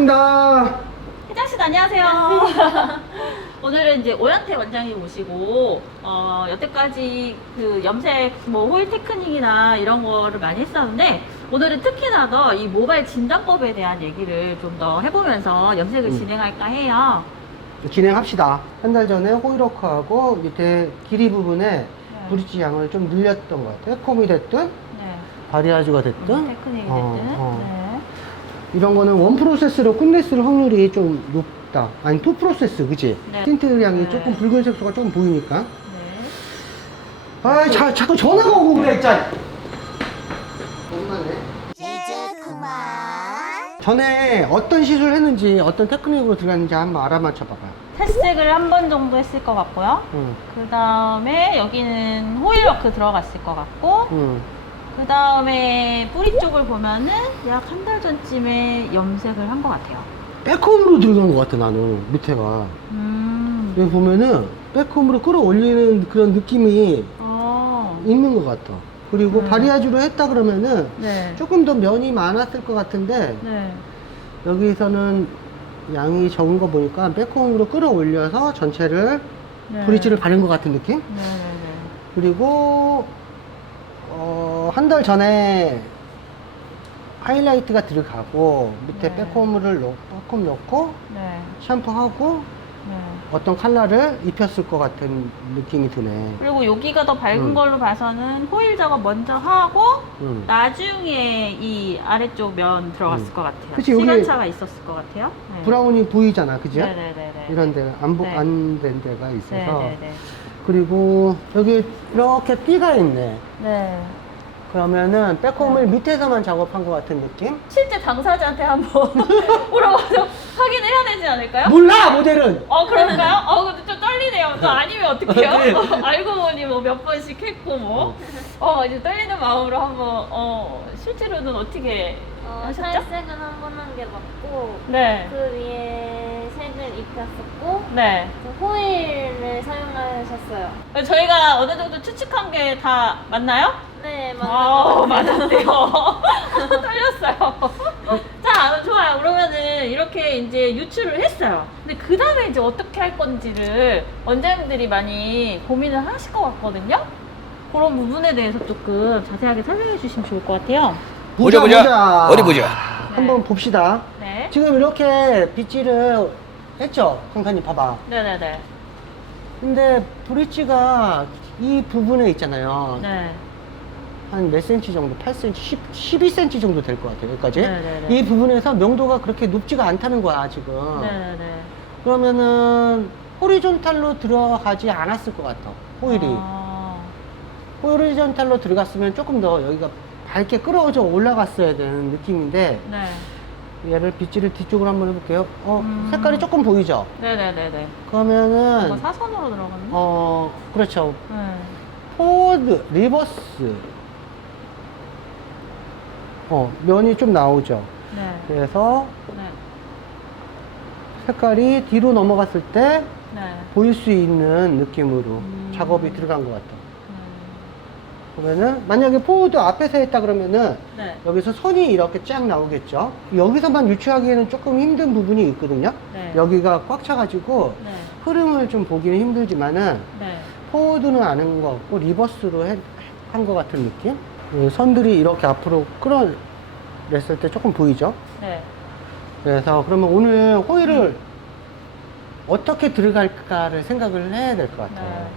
반갑습니다. 회장씨 안녕하세요. 오늘은 이제 오현태 원장님 모시고 어, 여태까지 그 염색 뭐 호일 테크닉이나 이런 거를 많이 했었는데 오늘은 특히나 더 이 모발 진단법에 대한 얘기를 좀 더 해보면서 염색을 음. 진행할까 해요. 진행합시다. 한 달 전에 호이로크하고 밑에 길이 부분에 네. 브릿지 양을 좀 늘렸던 것 같아요. 콤이 됐든 네. 바리아주가 됐든 음, 테크닉이 됐든. 어, 어. 네. 이런 거는 원 프로세스로 끝냈을 확률이 좀 높다. 아니 투 프로세스 그지? 네. 틴트 양이 네. 조금 붉은 색 소가 조금 보이니까. 네. 아, 자, 자꾸 전화가 오고 그래, 진짜. 엄마네. 이제 그만. 전에 어떤 시술을 했는지 어떤 테크닉으로 들어갔는지 한번 알아맞혀 봐봐요. 탈색을 한 번 정도 했을 것 같고요. 응, 그 다음에 여기는 호일워크 들어갔을 것 같고 응. 그 다음에 뿌리 쪽을 보면은 약 한 달 전쯤에 염색을 한 것 같아요. 백홈으로 들어간 것 같아, 나는. 밑에가. 음. 여기 보면은 백홈으로 끌어올리는 그런 느낌이 어. 있는 것 같아. 그리고 음. 바리아주로 했다 그러면은 네. 조금 더 면이 많았을 것 같은데 네. 여기서는 양이 적은 거 보니까 백홈으로 끌어올려서 전체를 네. 브릿지를 바른 것 같은 느낌? 네네네. 그리고 어, 한 달 전에 하이라이트가 들어가고 밑에 네. 백홈을 넣, 백홈 넣고 네. 샴푸하고 네. 어떤 컬러를 입혔을 것 같은 느낌이 드네. 그리고 여기가 더 밝은 음. 걸로 봐서는 호일 작업 먼저 하고 음. 나중에 이 아래쪽 면 들어갔을 음. 것 같아요. 그치, 여기 시간차가 있었을 것 같아요. 네. 브라운이 보이잖아, 그지? 네네네네. 이런 데가 안, 보- 네. 안된 데가 있어서. 네네네. 그리고 여기 이렇게 띠가 있네. 네. 그러면은 백홈을 밑에서만 작업한 것 같은 느낌? 실제 당사자한테 한번 물어봐서 확인을 해야 되지 않을까요? 몰라, 모델은! 어 그런가요? 어 떨리네요. 또 아니면 어떡해요? 네. 알고 보니 뭐 몇 번씩 했고 뭐. 어 이제 떨리는 마음으로 한번 어 실제로는 어떻게 어, 하셨죠? 탈색은 한 번 한 게 맞고 네. 그 위에 색을 입혔었고 네. 그 호일을 사용하셨어요. 저희가 어느 정도 추측한 게 다 맞나요? 네, 맞는 아, 것 같아요. 맞았대요. 떨렸어요. 자, 좋아요. 그러면은 이렇게 이제 유출을 했어요. 근데 그 다음에 이제 어떻게 할 건지를 원장님들이 많이 고민을 하실 것 같거든요. 그런 부분에 대해서 조금 자세하게 설명해 주시면 좋을 것 같아요. 보자, 보자. 어디 보자. 한번 봅시다. 네. 지금 이렇게 빗질을 했죠? 강사님 봐봐. 네네네. 근데 브릿지가 이 부분에 있잖아요. 네. 한 몇 센치 정도? 8cm, 10, 12cm 정도 될 것 같아요. 여기까지. 네네네. 이 부분에서 명도가 그렇게 높지가 않다는 거야, 지금. 네네네. 그러면은 호리존탈로 들어가지 않았을 것 같아. 호일이. 아, 호리존탈로 들어갔으면 조금 더 여기가 밝게 끌어져 올라갔어야 되는 느낌인데 네. 얘를 빗질을 뒤쪽으로 한번 해볼게요. 어, 음. 색깔이 조금 보이죠? 네네네네. 그러면은 사선으로 들어갔나? 어, 그렇죠. 네. 포워드, 리버스. 어, 면이 좀 나오죠. 네. 그래서 네. 색깔이 뒤로 넘어갔을 때 네. 보일 수 있는 느낌으로 음. 작업이 들어간 것 같아. 음. 그러면은 만약에 포워드 앞에서 했다 그러면은 네. 여기서 선이 이렇게 쫙 나오겠죠. 여기서만 유추하기에는 조금 힘든 부분이 있거든요. 네. 여기가 꽉 차가지고 네. 흐름을 좀 보기는 힘들지만은 네. 포워드는 아는 것 같고 리버스로 한 것 같은 느낌? 이 선들이 이렇게 앞으로 끌어냈을 때 조금 보이죠? 네. 그래서 그러면 오늘 호일을 어떻게 들어갈까를 생각을 해야 될 것 같아요. 네.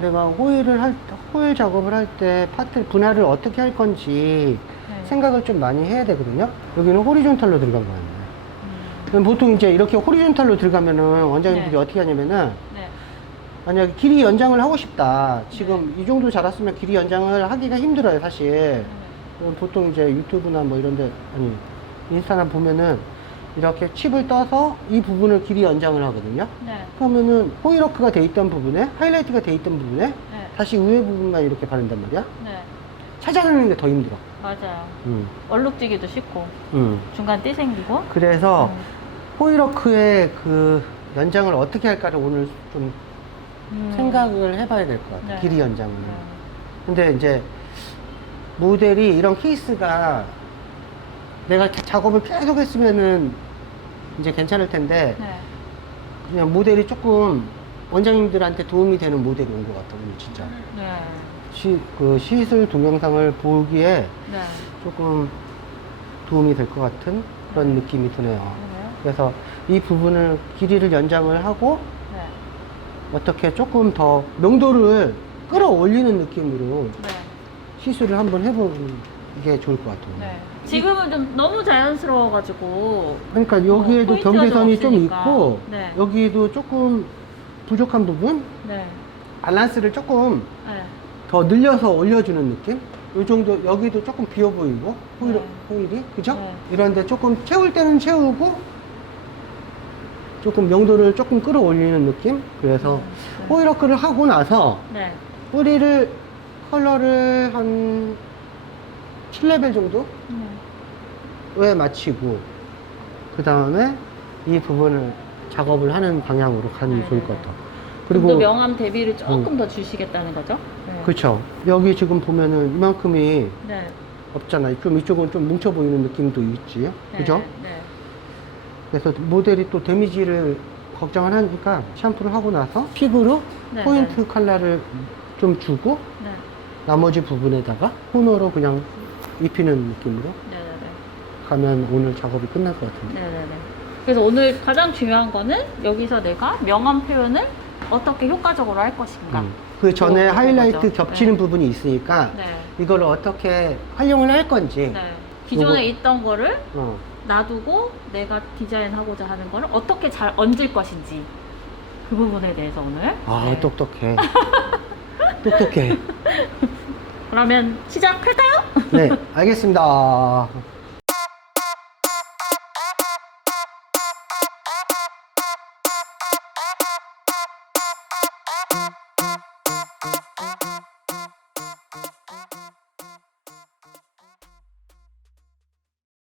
내가 호일을 할, 호일 작업을 할 때 파트 분할을 어떻게 할 건지 네. 생각을 좀 많이 해야 되거든요. 여기는 호리존탈로 들어간 거예요. 음. 그럼 보통 이제 이렇게 호리존탈로 들어가면은 원장님들이 네. 어떻게 하냐면은 네. 만약에 길이 연장을 하고 싶다. 지금 이 정도 자랐으면 길이 연장을 하기가 힘들어요, 사실. 그럼 보통 이제 유튜브나 뭐 이런데 아니 인스타나 보면은 이렇게 칩을 떠서 이 부분을 길이 연장을 하거든요. 네. 그러면은 호이로크가 돼 있던 부분에 하이라이트가 돼 있던 부분에 네. 다시 위에 부분만 이렇게 바른단 말이야. 네. 찾아내는 게 더 힘들어. 맞아요. 음, 얼룩지기도 쉽고 음. 중간 띠 생기고. 그래서 음. 호이로크의 그 연장을 어떻게 할까를 오늘 좀 음. 생각을 해봐야 될 것 같아요. 네. 길이 연장은. 네. 근데 이제 모델이 이런 케이스가 내가 자- 작업을 계속 했으면은 이제 괜찮을 텐데 네. 그냥 모델이 조금 원장님들한테 도움이 되는 모델이 온 것 같아 오늘 진짜 네. 시, 그 시술 동영상을 보기에 네. 조금 도움이 될 것 같은 그런 느낌이 드네요 그래요? 그래서 이 부분을 길이를 연장을 하고 네. 어떻게 조금 더 명도를 끌어올리는 느낌으로 네. 시술을 한번 해보는 게 좋을 것 같아요 네. 지금은 좀 너무 자연스러워가지고 그러니까 여기에도 어, 포인트가 경계선이 좀좀 없으니까. 있고 네. 여기도 조금 부족한 부분 네. 밸런스를 조금 네. 더 늘려서 올려주는 느낌? 이 정도 여기도 조금 비어 보이고 호일, 네. 호일이 그죠? 네. 이런데 조금 채울 때는 채우고 조금 명도를 조금 끌어올리는 느낌? 그래서 네. 호일워크를 하고 나서 네. 뿌리를 컬러를 한 7레벨 정도? 네. 에 맞추고 그 다음에 이 부분을 작업을 하는 방향으로 가면 네, 좋을 네, 것 네. 같아. 그리고 그리고 명암 대비를 조금 음. 더 주시겠다는 거죠? 네. 그렇죠. 여기 지금 보면은 이만큼이 네. 없잖아. 좀 이쪽은 좀 뭉쳐 보이는 느낌도 있지. 네. 그죠? 네. 그래서 모델이 또 데미지를 걱정을 하니까 샴푸를 하고 나서 픽으로 네, 포인트 컬러를 좀 주고 네. 나머지 부분에다가 토너로 그냥 입히는 느낌으로 네. 네. 가면 오늘 작업이 끝날 것 같은데. 네 네 네. 그래서 오늘 가장 중요한 거는 여기서 내가 명암 표현을 어떻게 효과적으로 할 것인가. 음. 그 전에 그거 하이라이트. 겹치는 네. 부분이 있으니까 네. 이걸 어떻게 활용을 할 건지. 네. 기존에 요거- 있던 거를 어. 놔두고 내가 디자인하고자 하는 거를 어떻게 잘 얹을 것인지 그 부분에 대해서 오늘. 아, 네. 똑똑해. 똑똑해. 그러면 시작할까요? 네, 알겠습니다.